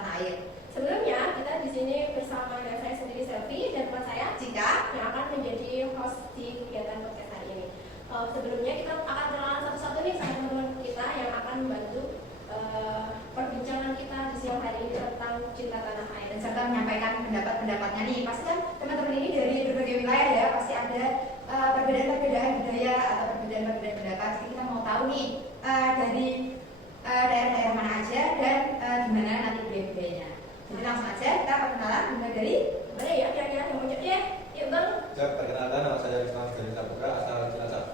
tanah air. Sebelumnya kita di sini bersama dengan saya sendiri Selvi dan teman saya Cika yang akan menjadi host di kegiatan podcast hari ini. Sebelumnya kita akan kenalan satu-satu nih sama teman-teman kita yang akan membantu perbincangan kita di siang hari ini tentang cinta tanah air dan serta menyampaikan pendapat-pendapatnya nih. Pasti kan teman-teman ini dari berbagai wilayah ya, pasti ada perbedaan-perbedaan budaya atau perbedaan-perbedaan pendapat. Jadi kita mau tahu nih dari daerah-daerah mana aja dan gimana nanti budaya-budayanya. Jadi langsung aja kita perkenalan mulai dari mana ya kira-kira yang mau ya, yuk bang. Perkenalkan, nama saya Rizman dari Saputra, asal Cilacap.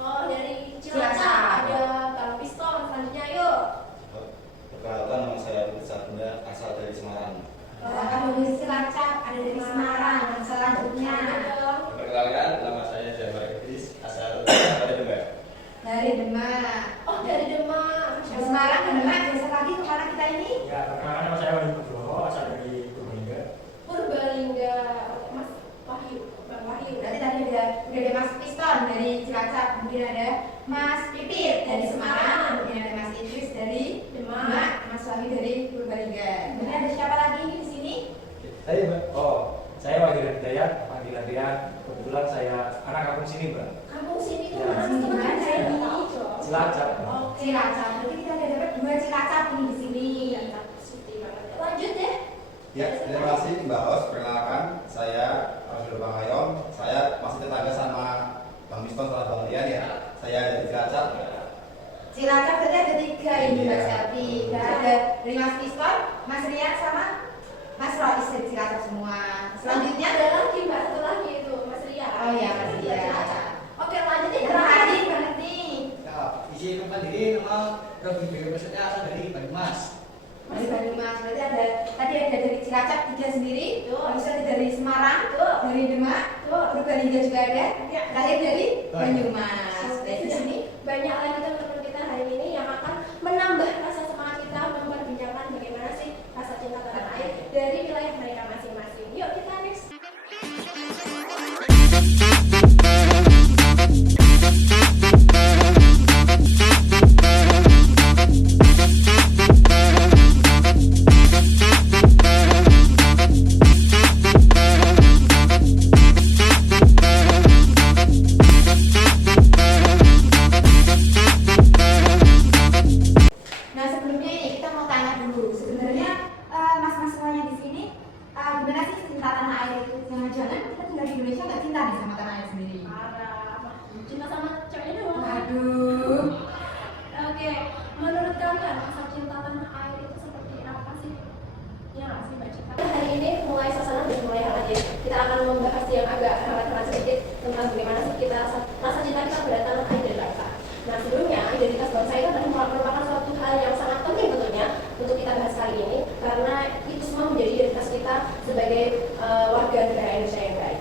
Oh dari Cilacap ada Bang Piston, selanjutnya yuk. Perkenalkan, nama saya Rudi Satria, asal dari Semarang. ada dari Cilacap, ada dari Semarang, dan selanjutnya Perkenalkan, nama saya Jabar Idris, asal dari Demak. dari Demak. Oh dari Demak. Dari Semarang dan Demak, biasa lagi kemana kita ini? Ya, perkenalkan nama saya Wahyu Nugroho, asal dari Purbalingga. Purbalingga, Mas Wahyu, Bang Wahyu. Berarti tadi udah ada Mas Piston dari Cilacap, kemudian ada Mas Pipit dari Semarang, kemudian ada Mas Idris dari Demak, Mas Wahyu dari Purbalingga. Kemudian ada siapa lagi di sini? Hai Mbak. Oh, saya Wahyu Hidayat, panggilan dia. Kebetulan saya anak kampung sini, Mbak. Kampung sini tuh Ya, mana sini teman mana saya ini? nggak tahu dong. Cilacap. Oke. Cilacap. Berarti kita ada dapat 2 Cilacap nih di sini. Cilacap, sedih banget. Lanjut deh. Ya, terima kasih Mbak Os. Perkenalkan, saya Rasul Bangayom. Saya masih tetangga sama Bang Miston sama Bang Rian ya. Saya dari Cilacap. Cilacap berarti ada 3 ini Mbak Iya. Selvi. Ada dari Mas Piston, Mas Rian sama Mas Rois dari Cilacap semua. Selanjutnya ada lagi Mbak, satu lagi itu Mas Ria. Oh iya, Mas Ria. Cilacap. Oke lanjut ya. yang terakhir banget nih. Ya, isi tempat diri nama Robi BW maksudnya asal dari Banyumas. Dari Banyumas, berarti ada tadi ada dari Cilacap 3 sendiri, habis ada dari Semarang, dari Demak, Purbalingga juga ada, terakhir dari Banyumas. Berarti di sini Banyak lagi teman-teman kita hari ini yang akan menambah rasa semangat kita memperbincangkan bagaimana sih rasa cinta tanah air dari wilayah mereka masing-masing. Yuk kita next. Nah sebelumnya ini kita mau tanya dulu sebenarnya mas-mas semuanya di sini gimana sih cinta tanah air itu? Jangan-jangan kita tinggal di Indonesia nggak cinta nih sama tanah air sendiri? Parah. Cinta sama ceweknya doang. Waduh. Oke, menurut kalian rasa cinta tanah air itu seperti apa sih? Ya nggak sih Mbak Cita? Hari ini mulai suasana udah mulai hangat ya. Kita akan membahas yang agak hangat-hangat sedikit tentang bagaimana sih kita rasa cinta kita pada tanah air dan bangsa. Nah sebelumnya identitas bangsa itu adalah merupakan suatu hal yang sangat penting tentunya untuk kita bahas kali ini karena itu semua menjadi identitas kita sebagai warga negara Indonesia yang baik.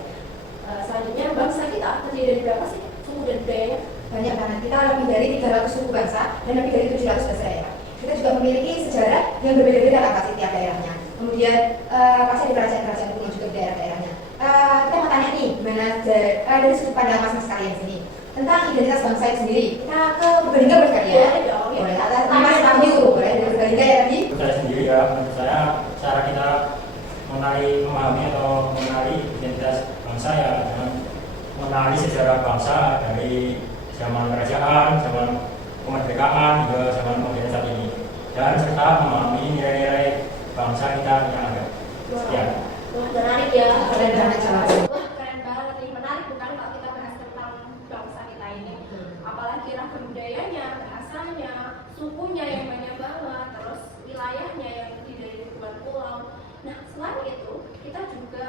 Selanjutnya bangsa kita terdiri dari berapa sih suku dan budayanya? Banyak banget, kita lebih dari 300 suku bangsa dan lebih dari 700 bahasa daerah. Kita juga memiliki sejarah yang berbeda-beda kan pasti tiap daerahnya. Kemudian pasti ada kerajaan-kerajaan punya juga di daerah-daerahnya. Kita mau tanya nih, gimana dari sudut pandang mas-mas kalian sini tentang identitas bangsa itu sendiri. Kita ke Purbalingga boleh kali ya? Boleh dong. Boleh. Mas Wahyu, boleh dari Purbalingga ya tadi? Untuk saya sendiri ya, menurut saya cara kita memahami atau mengenali identitas bangsa ya dengan mengenali sejarah bangsa dari zaman kerajaan, zaman kemerdekaan hingga zaman modern saat ini, dan serta memahami nilai-nilai bangsa kita yang ada. Sekian. Wah menarik ya. Keren banget sama. Wah keren banget nih, menarik bukan kalau kita bahas tentang bangsa kita ini. Apalagi ragam budayanya, bahasanya, sukunya yang banyak banget, terus wilayahnya yang terdiri dari ribuan pulau. Nah selain itu kita juga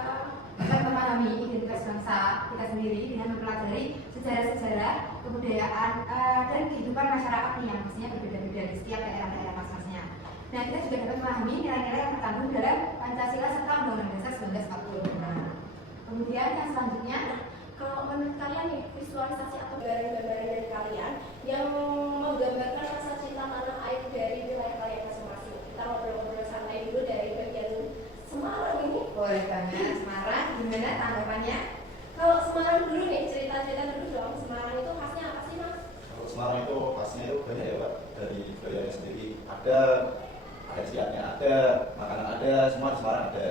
Akan memahami identitas bangsa kita sendiri dengan mempelajari sejarah-sejarah, kebudayaan, dan kehidupan masyarakat nih yang pastinya berbeda-beda di setiap daerah-daerah masing-masingnya. Nah, kita juga dapat memahami nilai-nilai yang terkandung dalam Pancasila serta Undang-Undang Dasar 1945. Kemudian yang selanjutnya, kalau menurut kalian nih visualisasi atau gambaran-gambaran dari kalian yang menggambarkan rasa cinta tanah air dari wilayah kalian masing-masing. Kita ngobrol-ngobrol santai dulu dari bagian Semarang ini. boleh banget Semarang, gimana tanggapannya? Kalau Semarang dulu nih, cerita-cerita dulu dong. Semarang itu khasnya apa sih Mas? Kalau Semarang itu pastinya itu banyak ya Pak. Dari budayanya sendiri ada, adat istiadatnya ada, ada, makanan ada, semua di Semarang ada.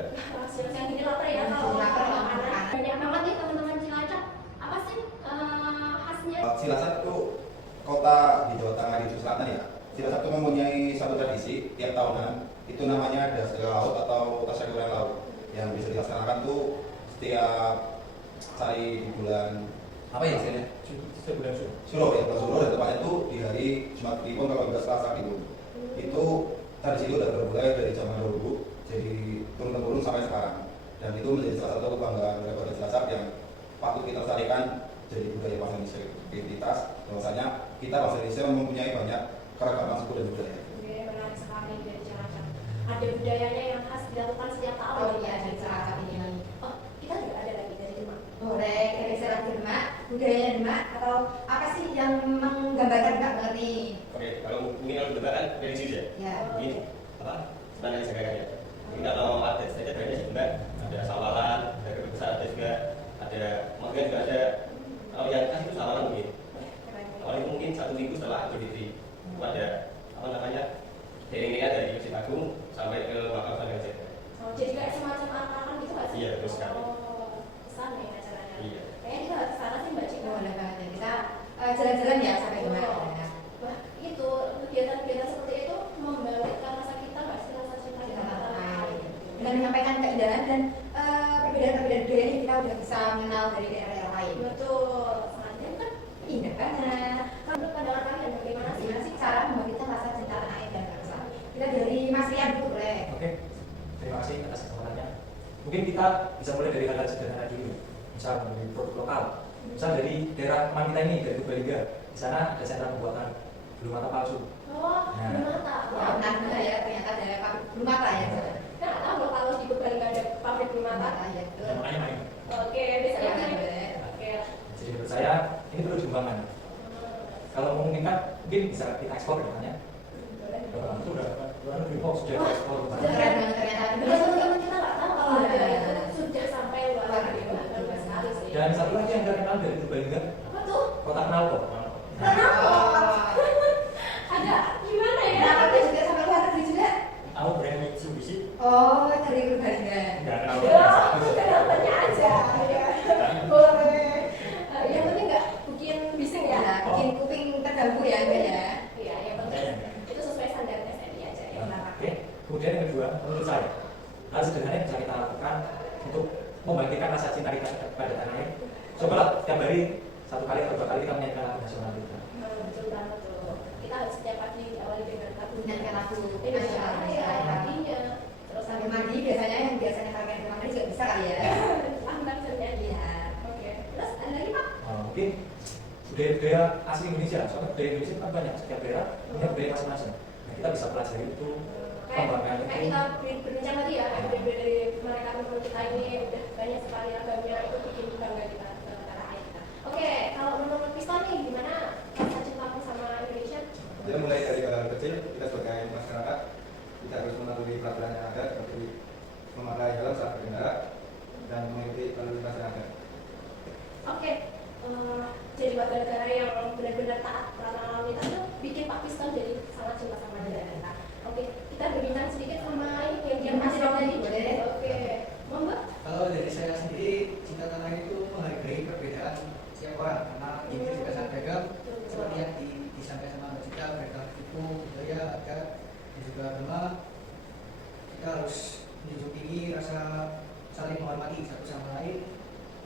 Siang-siang gini lapar ya kalau Lapar, makanan. lapar. Banyak banget nih teman-teman Cilacap. Apa sih khasnya? Cilacap itu kota di Jawa Tengah di selatan ya. Cilacap itu mempunyai satu tradisi tiap tahunan, itu namanya dasar laut atau tasyakuran laut, yang bisa dilaksanakan tuh setiap hari di bulan apa ya istilahnya? Sebulan Suro ya, bulan Suro, dan tepatnya itu di hari Jumat Kliwon kalau tidak Selasa Kliwon. Itu tradisi itu sudah bermulai dari zaman dahulu, jadi turun-temurun sampai sekarang. Dan itu menjadi salah satu kebanggaan Kota Cilacap yang patut kita lestarikan jadi budaya bangsa Indonesia, identitas. Bahwasanya kita bangsa Indonesia mempunyai banyak keragaman suku dan budaya. Oke, menarik sekali dari Cilacap. Ada budayanya yang khas dilakukan setiap tahun. Oh iya, di Cilacap ini. Oh, kita juga ada lagi dari Demak. Boleh dari serat Demak, budaya Demak, atau apa sih yang menggambarkan Demak banget nih? Oke, kalau mungkin kalau lebaran religius ya. Ya. Ini apa? Sebenarnya jagakan ya. Ini kalau adat saja banyak juga. Ada sawalan, ada kebebasan ada juga. Ada mungkin juga ada. Kalau yang khas itu sawalan mungkin. Sawalan itu mungkin 1 minggu setelah Idul Fitri. Itu ada apa namanya? Deringan dari Masjid Agung sampai ke makam Sunan Gajah. Oh, jadi kayak semacam arah-arahan gitu nggak sih? Iya, betul sekali. Oh, kesana ya acaranya. Iya. Kayaknya kita harus kesana sih Mbak Cika. Boleh banget ya. Kita jalan-jalan ya sampai Demak. Wah, itu kegiatan-kegiatan seperti itu membangkitkan rasa kita nggak sih, rasa cinta kita tanah air. Dengan menyampaikan keindahan dan perbedaan-perbedaan budaya ini kita udah bisa mengenal dari daerah-daerah lain. Betul, sengaja kan? Indah banget. Menurut pandangan kalian bagaimana sih? Gimana sih cara membangkitkan rasa cinta tanah air dan bangsa? Kita dari Mas Rian dulu boleh. Oke, terima kasih atas kesempatannya. Mungkin kita bisa mulai dari hal-hal sederhana dulu. Misal dari produk lokal. Misal dari daerah teman kita ini, dari Purbalingga. Di sana ada sentra pembuatan bulu mata palsu. Oh, Nah. belum mata. Wah, benar-benar ya, ternyata ada pabrik bulu mata ya. Kan nggak tahu kalau di Purbalingga ada pabrik bulu mata. Ya, betul. Nah, makanya main. Oke, bisa Ya, ya. boleh. Oke. Jadi menurut saya ini perlu dikembangkan. Kalau memungkinkan mungkin bisa kita ekspor namanya. Itu udah luar negeri kok sudah Wah, ekspor. sudah Keren banget ternyata. Benar teman-teman kita nggak tahu kalau ada Iya. itu sudah sampai luar negeri. Bagus sekali sih. Dan satu lagi yang terkenal dari Purbalingga, Apa tuh? kota knalpot. Kenapa? Ada gimana ya? Nah, aku juga sampai luar negeri juga. Aku brand Mitsubishi. Oh, dari Purbalingga. Enggak kenal. Ya, kenapanya aja. Ya. Boleh. Yang penting nggak bikin bising ya. Ya, bikin kuping terganggu ya, enggak ya? Iya, yang penting itu sesuai standar SNI aja ya. Oke, kemudian yang kedua, menurut saya hal sederhana yang bisa kita lakukan untuk membangkitkan rasa cinta kita kepada tanah air. Cobalah tiap hari 1 kali atau 2 kali kita menyanyikan lagu nasional kita. Betul banget tuh. Kita harus setiap pagi awali dengan lagu Menyanyikan lagu Indonesia nasional. Raya, paginya. Terus Sambil mandi biasanya yang biasanya kalian di mandi juga bisa kali ya. lambat bernyanyi. Iya. Oke. Terus ada lagi Pak? Mungkin budaya-budaya asli Indonesia, soalnya budaya Indonesia kan banyak, setiap daerah punya budaya masing-masing. Nah, kita bisa pelajari itu, kembangkan Kayak itu. kita berbincang tadi ya, kayak dari mereka teman kita ini udah banyak sekali ragamnya, itu bikin bangga kita ke tanah air kita. Oke, kalau menurut Piston nih gimana rasa cintamu sama Indonesia? Jadi mulai dari hal kecil kita sebagai masyarakat kita harus mematuhi peraturan yang ada seperti memakai helm saat berkendara dan mengikuti lalu lintas yang ada. Oke, jadi warga negara yang benar-benar taat peraturan lalu lintas itu bikin Pak Piston jadi sangat cinta sama negara kita. Oke, kita berbincang sedikit sama ini yang dia masih tadi. Boleh. Oke, monggo. Kalau dari saya sendiri, cinta tanah air itu menghargai perbedaan setiap orang karena ini juga sangat beragam seperti yang disampaikan sama Mbak Cita, beragam suku, budaya, adat, dan juga agama. Kita harus menjunjung tinggi rasa saling menghormati satu sama lain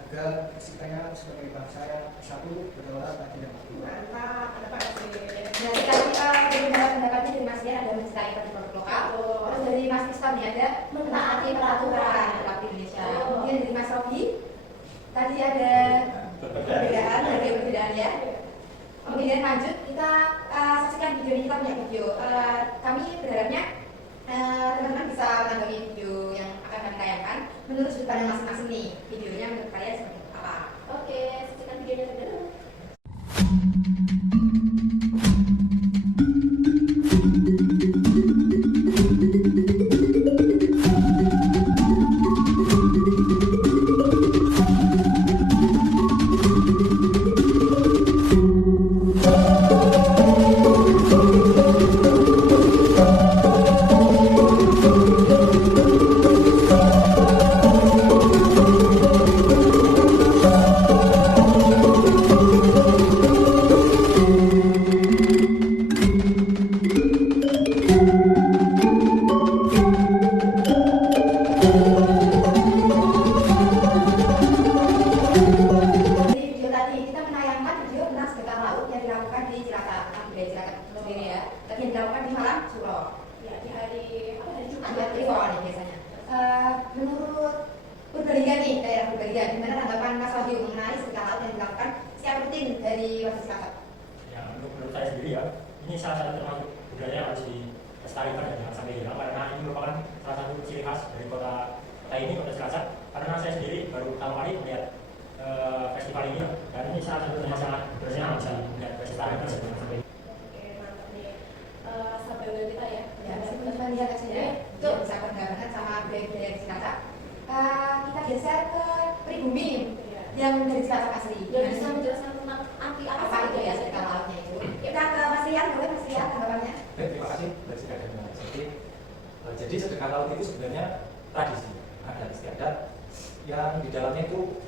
agar kita sebagai bangsa yang satu, berdaulat, dan tidak mati. Mantap, ada Pak Sri. Nah, sekarang kita mendengar pendapatnya dari Mas Rian ada mencintai produk lokal. Terus dari Mas Piston nih ada mentaati peraturan di Indonesia. Kemudian dari Mas Robi tadi ada perbedaan, ada perbedaan ya. Kemudian lanjut kita saksikan video ini, kita punya video. Kami berharapnya teman-teman bisa menanggapi video yang akan kami tayangkan menurut sudut pandang masing-masing nih. Videonya menurut kalian seperti apa? Oke, saksikan videonya terlebih dahulu. biasanya. Menurut Purbalingga nih, daerah Purbalingga, gimana tanggapan Mas Wahyu mengenai sedekah laut yang dilakukan secara rutin dari Warga Cilacap? Ya, menurut saya sendiri ya, ini salah satu termasuk budaya yang harus dilestarikan dan jangan sampai hilang, karena ini merupakan salah satu ciri khas dari kota ini, Kota Cilacap. Karena saya sendiri baru pertama kali melihat festival ini, dan ini salah satu yang sangat bersejarah yang bisa melihat festival ini sebelum sampai. Oke, mantap nih. Sambil kita ya. Ya, teman-teman lihat aja itu bisa bergambaran sama budaya-budaya di Cilacap. Kita geser ke pribumi yang dari Cilacap asli. Yang bisa menjelaskan tentang arti Apa itu ya sedekah lautnya itu? Kita ke Mas Rian, boleh Mas Rian tanggapannya? Baik, terima kasih dari Sekadar. Jadi sedekah laut itu sebenarnya tradisi adat istiadat yang di dalamnya itu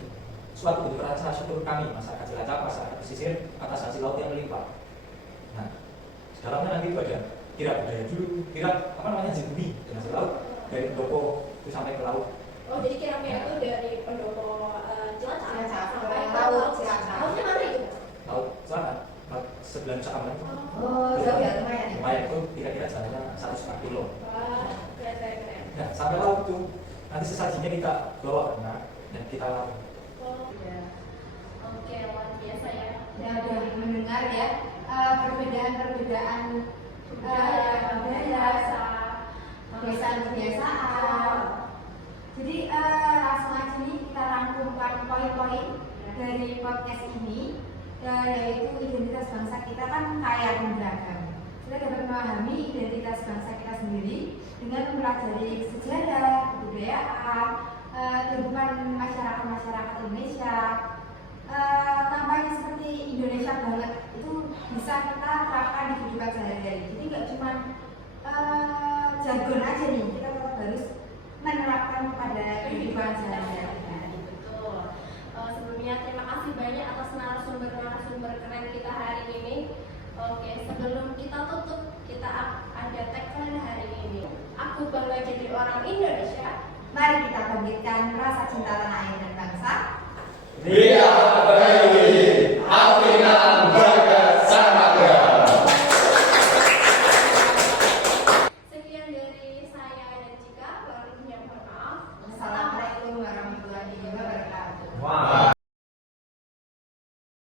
suatu bentuk rasa syukur kami masyarakat Cilacap, masyarakat pesisir atas hasil laut yang melimpah. Nah, di dalamnya nanti itu ada kirap budaya dulu, kirap apa namanya jembi dengan hasil laut dari pendopo itu sampai ke laut. Oh, jadi kirapnya itu dari pendopo Cilacap Cilacap, sampai ke laut laut Cilacap. Lautnya mana itu? Laut selatan, laut sebelah Cakaman itu. Oh, jauh ya lumayan ya. Lumayan itu kira-kira jalannya 1,5 kilo. Wah, keren. Nah, sampai laut itu nanti sesajinya kita bawa dan kita laut. Oh, iya. Oke, luar biasa ya. Ya, udah mendengar ya perbedaan-perbedaan kebiasaan. Jadi langsung aja nih kita rangkumkan poin-poin dari podcast ini, yaitu identitas bangsa kita kan kaya dan beragam. Kita dapat memahami identitas bangsa kita sendiri dengan mempelajari sejarah, kebudayaan, kehidupan masyarakat Indonesia. Kampanye seperti Indonesia banget itu bisa kita terapkan di kehidupan sehari-hari. Jadi nggak cuma jargon aja nih, kita tetap harus menerapkan pada kehidupan sehari-hari. Betul. Sebelumnya terima kasih banyak atas narasumber keren kita hari ini. Oke, sebelum kita tutup, kita ada tagline hari ini. Aku bangga jadi orang Indonesia. Mari kita bangkitkan rasa cinta tanah air dan bangsa.